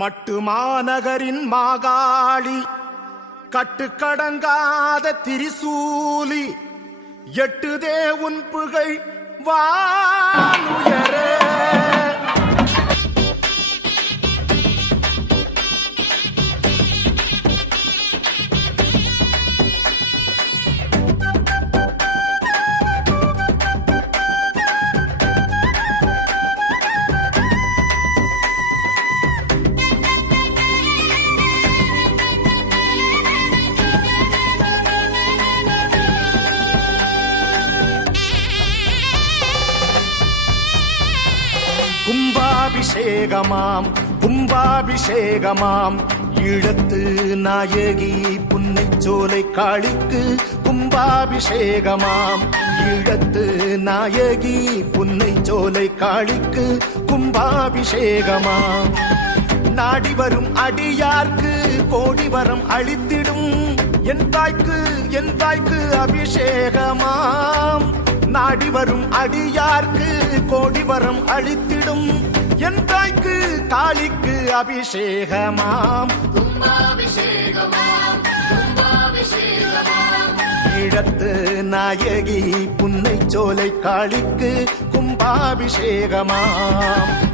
மட்டு மாநகரின் மாகாளி கட்டுக்கடங்காத திரிசூலி எட்டு தேவுன் புகழ் வானுயரே. கும்பாபிஷேகமாம் கும்பாபிஷேகமாம். ஈழத்து நாயகி புன்னைச்சோலை காளிக்கு கும்பாபிஷேகமாம். ஈழத்து நாயகி புன்னைச்சோலை காளிக்கு கும்பாபிஷேகமாம். நாடி வரும் அடியார்க்கு கோடி வரம் அளித்திடும். என் தாய்க்கு என் தாய்க்கு அபிஷேகமா நாடி வரும் அடியார்க்கு கோடி வரம் அளித்திடும். என் தாய்க்கு காளிக்கு அபிஷேகமாம். இடத்து நாயகி புன்னை சோலை காளிக்கு கும்பாபிஷேகமாம்.